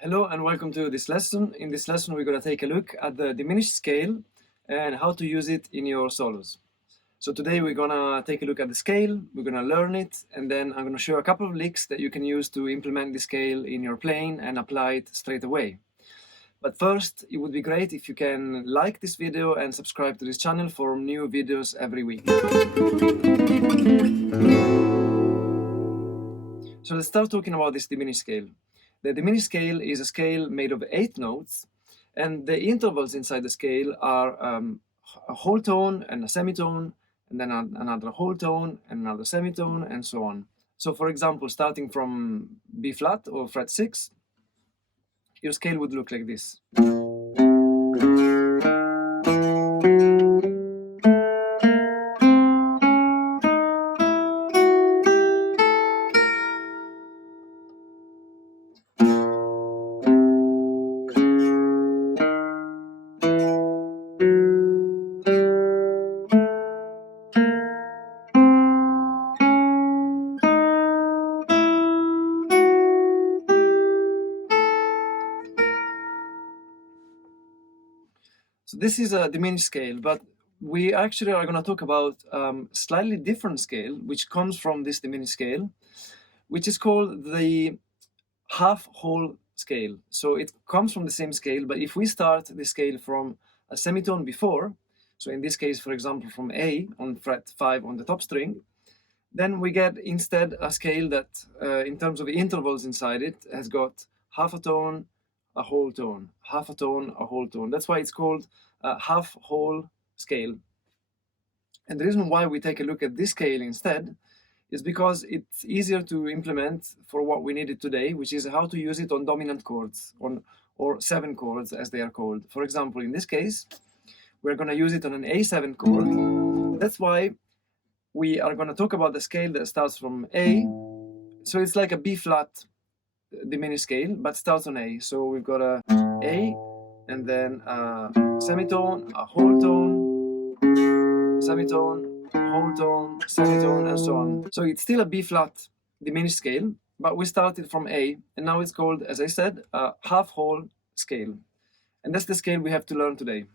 Hello and welcome to this lesson. In this lesson we're going to take a look at the diminished scale and how to use it in your solos. So today we're going to take a look at the scale, we're going to learn it, and then I'm going to show a couple of licks that you can use to implement the scale in your playing and apply it straight away. But first, it would be great if you can like this video and subscribe to this channel for new videos every week. So let's start talking about this diminished scale. The diminished scale is a scale made of 8 notes, and the intervals inside the scale are a whole tone and a semitone, and then another whole tone and another semitone, and so on. So for example, starting from B flat or fret 6, your scale would look like this. So this is a diminished scale, but we actually are going to talk about slightly different scale, which comes from this diminished scale, which is called the half-whole scale. So it comes from the same scale, but if we start the scale from a semitone before, so in this case, for example, from A on fret 5 on the top string, then we get instead a scale that, in terms of the intervals inside it, has got half a tone, a whole tone, half a tone, a whole tone. That's why it's called a half-whole scale. And the reason why we take a look at this scale instead is because it's easier to implement for what we needed today, which is how to use it on dominant chords, or 7 chords as they are called. For example, in this case, we're going to use it on an A7 chord. That's why we are going to talk about the scale that starts from A. So it's like a B flat diminished scale, but starts on A. So we've got a A, and then a semitone, a whole tone, semitone, whole tone, semitone, and so on. So it's still a B flat diminished scale, but we started from A, and now it's called, as I said, a half-whole scale. And that's the scale we have to learn today.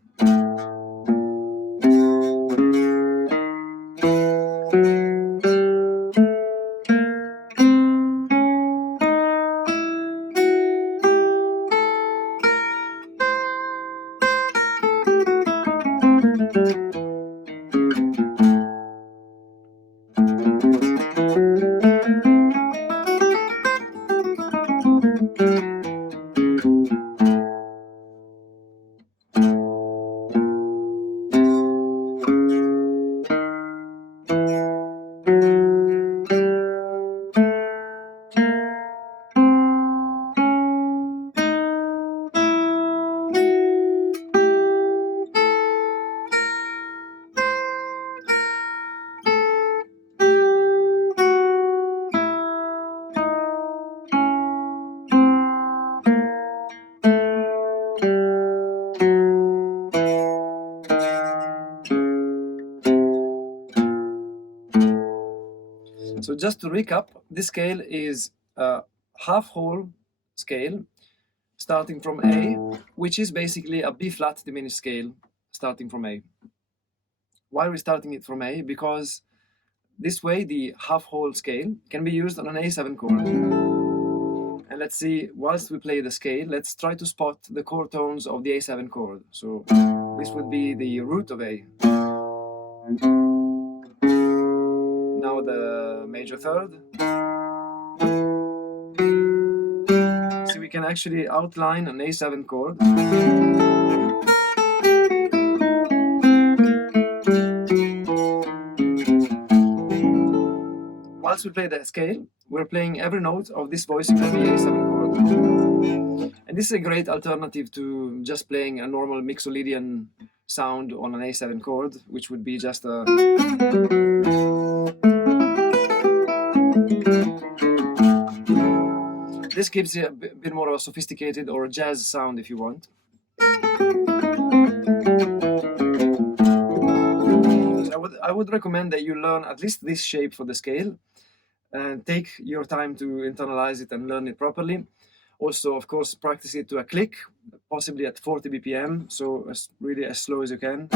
So just to recap, this scale is a half-whole scale starting from A, which is basically a B-flat diminished scale starting from A. Why are we starting it from A? Because this way the half-whole scale can be used on an A7 chord. And let's see, whilst we play the scale, let's try to spot the chord tones of the A7 chord. So this would be the root of A. Now the major third. So we can actually outline an A7 chord. Whilst we play the scale, we're playing every note of this voicing of the A7 chord. And this is a great alternative to just playing a normal Mixolydian sound on an A7 chord, which would be just a... This gives you a bit more of a sophisticated or a jazz sound if you want. So I would recommend that you learn at least this shape for the scale and take your time to internalize it and learn it properly. Also, of course, practice it to a click, possibly at 40 BPM, so really as slow as you can.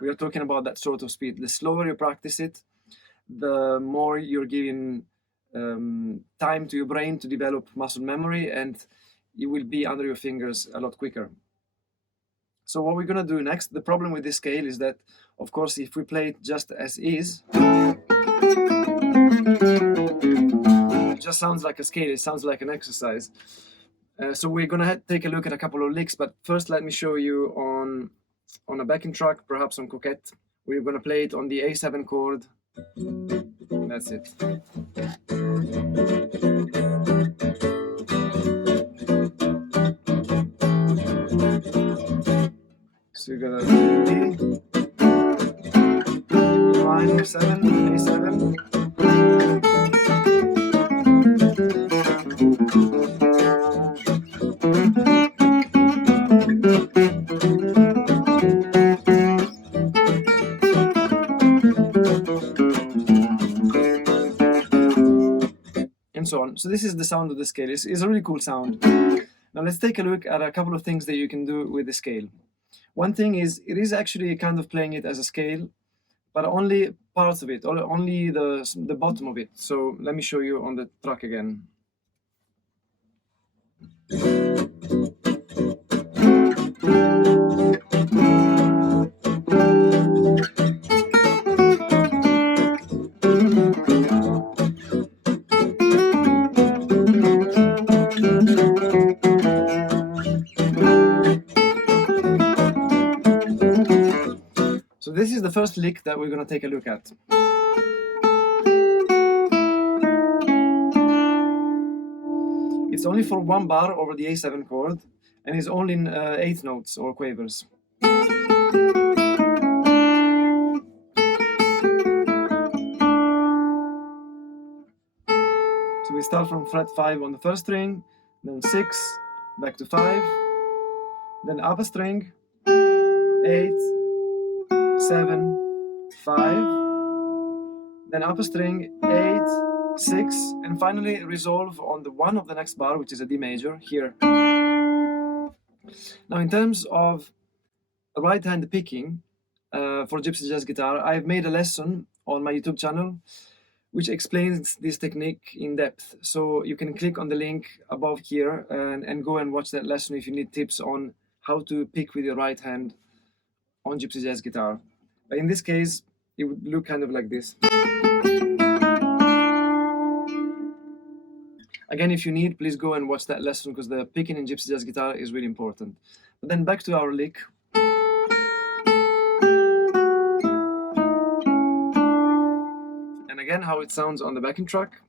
We are talking about that sort of speed. The slower you practice it, the more you're giving time to your brain to develop muscle memory, and it will be under your fingers a lot quicker. So what we're gonna do next, the problem with this scale is that, of course, if we play it just as is, it just sounds like a scale, it sounds like an exercise. So we're gonna take a look at a couple of licks, but first let me show you on a backing track, perhaps on Coquette. We're gonna play it on the A7 chord. That's it. So you're gonna D, minor 7, A7. And so on. So this is the sound of the scale. It's a really cool sound. Now let's take a look at a couple of things that you can do with the scale. One thing is, it is actually kind of playing it as a scale, but only parts of it, or only the bottom of it. So let me show you on the track again. So this is the first lick that we're going to take a look at. It's only for one bar over the A7 chord, and it's only in eighth notes or quavers. So we start from fret 5 on the first string, then 6, back to 5, then up a string, 8, 7, 5, then up a string, 8, 6, and finally resolve on the 1 of the next bar, which is a D major, here. Now in terms of right hand picking for Gypsy Jazz guitar, I've made a lesson on my YouTube channel which explains this technique in depth. So you can click on the link above here and go and watch that lesson if you need tips on how to pick with your right hand on Gypsy Jazz guitar. But in this case, it would look kind of like this. Again, if you need, please go and watch that lesson, because the picking in Gypsy Jazz guitar is really important. But then back to our lick. And again, how it sounds on the backing track.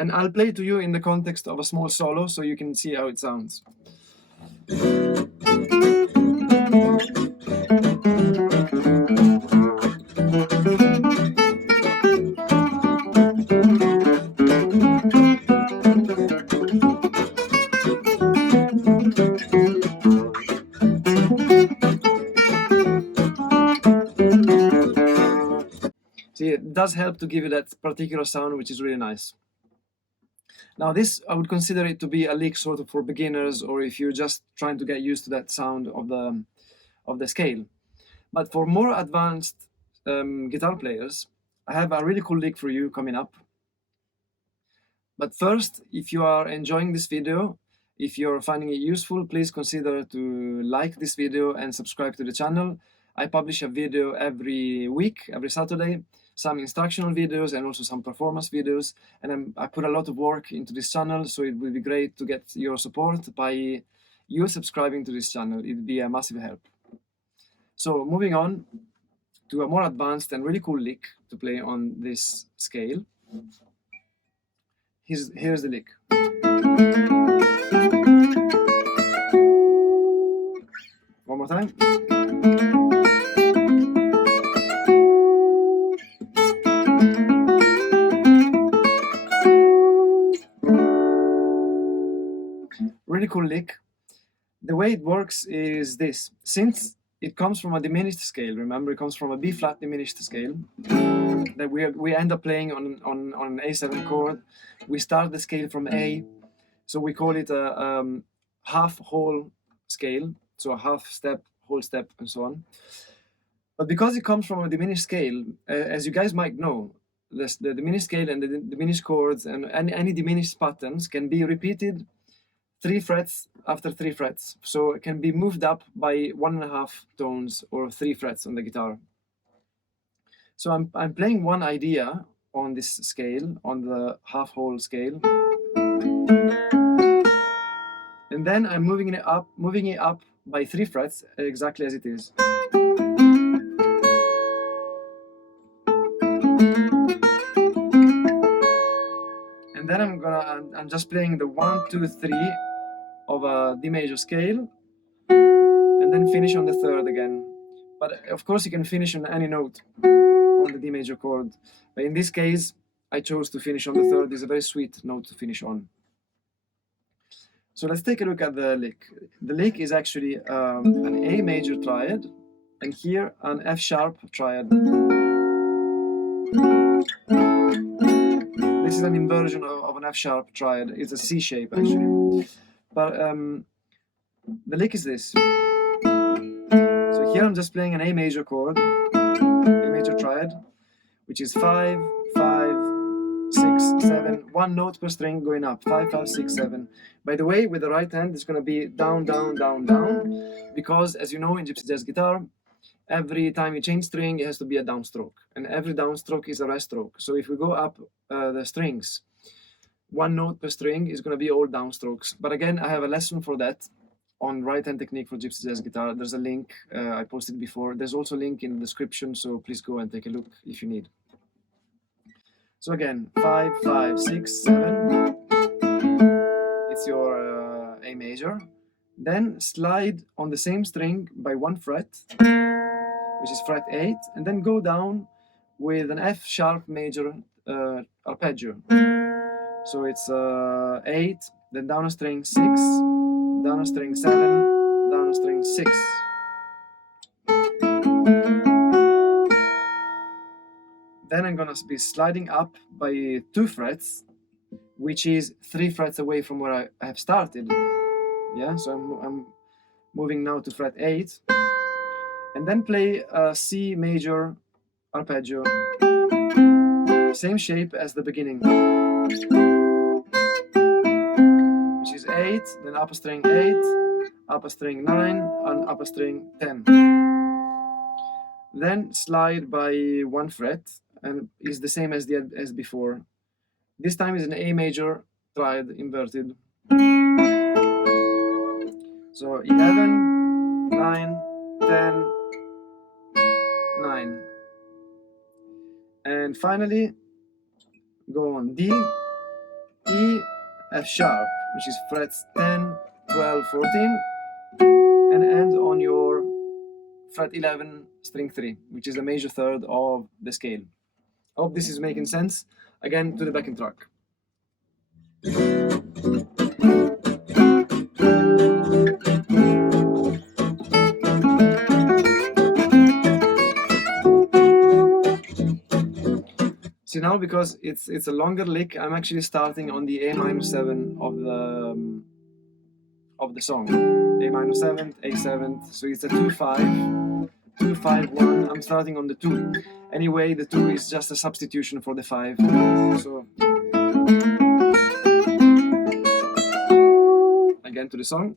And I'll play to you in the context of a small solo so you can see how it sounds. See, it does help to give you that particular sound, which is really nice. Now this, I would consider it to be a lick sort of for beginners, or if you're just trying to get used to that sound of the scale. But for more advanced guitar players, I have a really cool lick for you coming up. But first, if you are enjoying this video, if you're finding it useful, please consider to like this video and subscribe to the channel. I publish a video every week, every Saturday, some instructional videos and also some performance videos. And I put a lot of work into this channel, so it would be great to get your support by you subscribing to this channel. It would be a massive help. So moving on to a more advanced and really cool lick to play on this scale. Here's the lick. One more time. really cool lick. The way it works is this. Since it comes from a diminished scale, remember, it comes from a B flat diminished scale that we end up playing on an A7 chord. We start the scale from A, so we call it a half whole scale, so a half step, whole step, and so on. But because it comes from a diminished scale, as you guys might know, the diminished scale and the diminished chords and any diminished patterns can be repeated 3 frets after 3 frets. So it can be moved up by 1.5 tones or 3 frets on the guitar. So I'm playing one idea on this scale, on the half whole scale. And then I'm moving it up by 3 frets, exactly as it is. And then I'm just playing the 1, 2, 3 of a D major scale, and then finish on the 3rd again. But of course you can finish on any note on the D major chord. But in this case, I chose to finish on the 3rd. It's a very sweet note to finish on. So let's take a look at the lick. The lick is actually an A major triad, and here an F sharp triad. This is an inversion of an F sharp triad. It's a C shape actually. But the lick is this. So here I'm just playing an A major chord, A major triad, which is 5, 5, 6, 7, 1 note per string going up, 5, 5, 6, 7. By the way, with the right hand, it's going to be down, down, down, down, because as you know in Gypsy Jazz guitar, every time you change string, it has to be a downstroke, and every downstroke is a rest stroke. So if we go up the strings, 1 note per string is going to be all downstrokes. But again, I have a lesson for that on right hand technique for Gypsy Jazz guitar. There's a link I posted before. There's also a link in the description, so please go and take a look if you need. So again, 5, 5, 6, 7. It's your A major. Then slide on the same string by 1 fret, which is fret 8, and then go down with an F sharp major arpeggio. So it's 8, then down a string 6, down a string 7, down a string 6. Then I'm gonna be sliding up by 2 frets, which is 3 frets away from where I have started. Yeah, so I'm moving now to fret 8, and then play a C major arpeggio, same shape as the beginning, which is 8, then upper string 8, upper string 9, and upper string 10. Then slide by 1 fret, and is the same as before. This time is an A major triad inverted. So 11, 9, 10, 9. And finally, go on D, E, F sharp, which is frets 10, 12, 14, and end on your fret 11, string 3, which is the major third of the scale. I hope this is making sense. Again, to the backing track. See now, because it's a longer lick, I'm actually starting on the A-7 of the song. A-7, A7, so it's a 2-5, 2-5-1. I'm starting on the 2. Anyway, the 2 is just a substitution for the 5. So again to the song.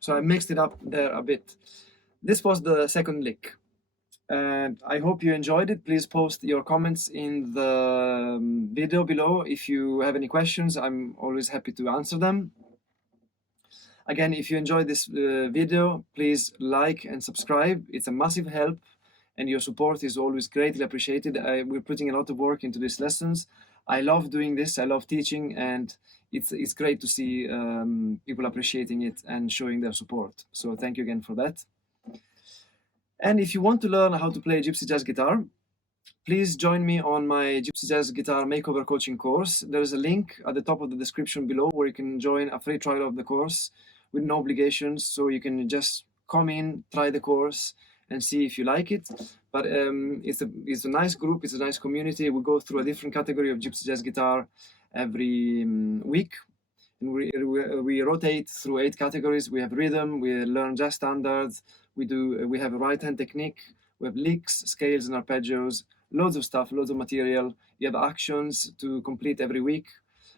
So I mixed it up there a bit. This was the second lick. And I hope you enjoyed it. Please post your comments in the video below. If you have any questions, I'm always happy to answer them. Again, if you enjoyed this video, please like and subscribe. It's a massive help, and your support is always greatly appreciated. We're putting a lot of work into these lessons. I love doing this. I love teaching, and it's great to see people appreciating it and showing their support. So thank you again for that. And if you want to learn how to play Gypsy Jazz guitar, please join me on my Gypsy Jazz guitar makeover coaching course. There is a link at the top of the description below where you can join a free trial of the course with no obligations. So you can just come in, try the course, and see if you like it. But it's a nice group, it's a nice community. We go through a different category of Gypsy Jazz guitar every week. And we rotate through 8 categories. We have rhythm, we learn jazz standards, we have a right hand technique, we have licks, scales, and arpeggios, loads of stuff, loads of material. You have actions to complete every week.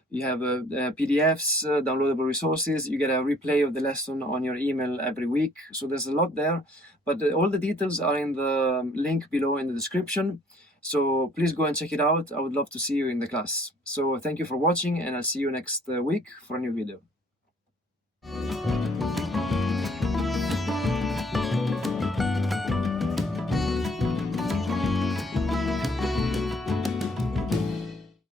You have PDFs, downloadable resources. You get a replay of the lesson on your email every week. So there's a lot there, but all the details are in the link below in the description. So please go and check it out. I would love to see you in the class. So thank you for watching, and I'll see you next week for a new video.